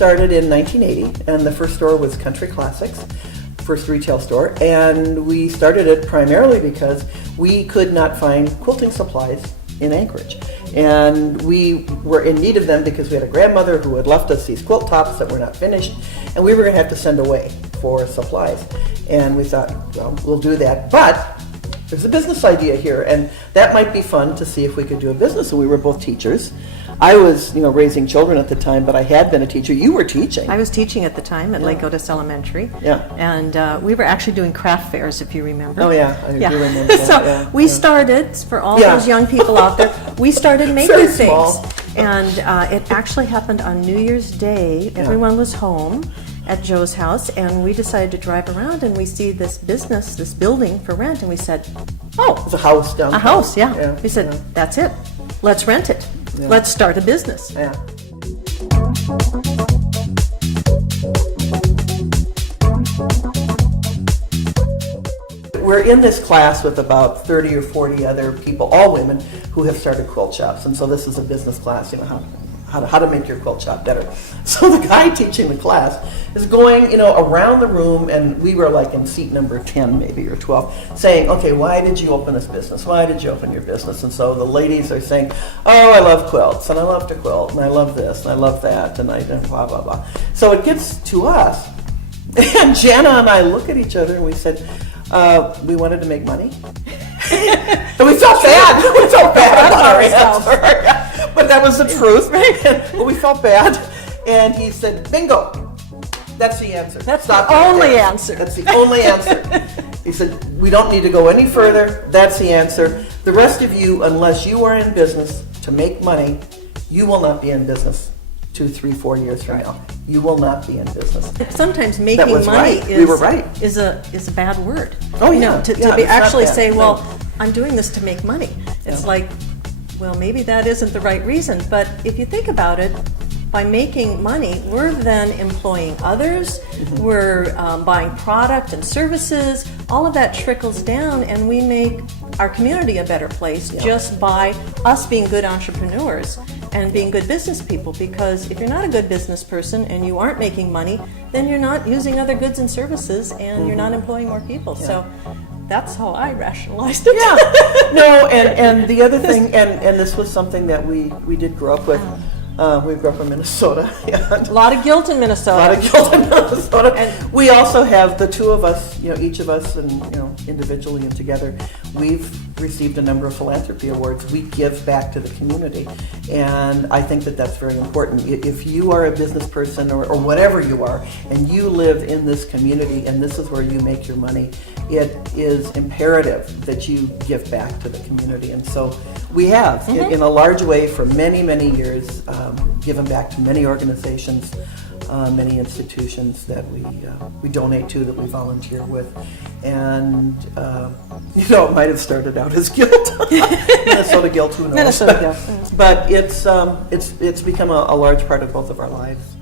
started in 1980, and the first store was Country Classics, first retail store, and we started it primarily because we could not find quilting supplies in Anchorage. And we were in need of them because we had a grandmother who had left us these quilt tops that were not finished, and we were going to have to send away for supplies. And we thought, well, we'll do that. But there's a business idea here, and that might be fun to see if we could do a business. And we were both teachers. I was, raising children at the time, but I had been a teacher. You were teaching. I was teaching at the time at Lake Otis Elementary. Yeah. And we were actually doing craft fairs, if you remember. Oh, yeah. I do remember that. So we started, for all those young people out there, we started making Very things. small. And it actually happened on New Year's Day. Everyone was home at Joe's house, and we decided to drive around, and we see this business, this building for rent, and we said, oh. It's a house downtown. A house, yeah. We said, that's it. Let's rent it. Yeah. Let's start a business. Yeah. We're in this class with about 30 or 40 other people, all women, who have started quilt shops. And so this is a business class, how to make your quilt shop better. So the guy teaching the class is going, around the room, and we were like in seat number 10 maybe, or 12, saying, okay, why did you open this business? Why did you open your business? And so the ladies are saying, oh, I love quilts, and I love to quilt, and I love this, and I love that, and blah, blah, blah. So it gets to us, and Jana and I look at each other, and we said, we wanted to make money. And we felt bad. We felt bad about our answer. But that was the truth. But we felt bad. And he said, bingo. That's the answer. That's the only answer. That's the only answer. He said, we don't need to go any further. That's the answer. The rest of you, unless you are in business to make money, you will not be in business 2, 3, 4 years from now. You will not be in business. Sometimes making money is a bad word. Oh, yeah. To be actually say, well, I'm doing this to make money. It's like, well, maybe that isn't the right reason. But if you think about it, by making money, we're then employing others. Mm-hmm. We're buying product and services. All of that trickles down, and we make our community a better place just by us being good entrepreneurs and being good business people. Because if you're not a good business person and you aren't making money, then you're not using other goods and services, and you're not employing more people. Yeah. So that's how I rationalized it. Yeah. No, and the other thing, and this was something that we did grow up with. We grew up in Minnesota. A lot of guilt in Minnesota. And we also have the two of us, each of us, and individually and together, we've received a number of philanthropy awards. We give back to the community, and I think that that's very important. If you are a business person or whatever you are, and you live in this community, and this is where you make your money, it is imperative that you give back to the community. And so we have, in a large way, for many, many years, given back to many organizations, many institutions that we donate to, that we volunteer with. And, it might have started out as guilt. Minnesota guilt, who knows? Minnesota guilt. But it's become a large part of both of our lives.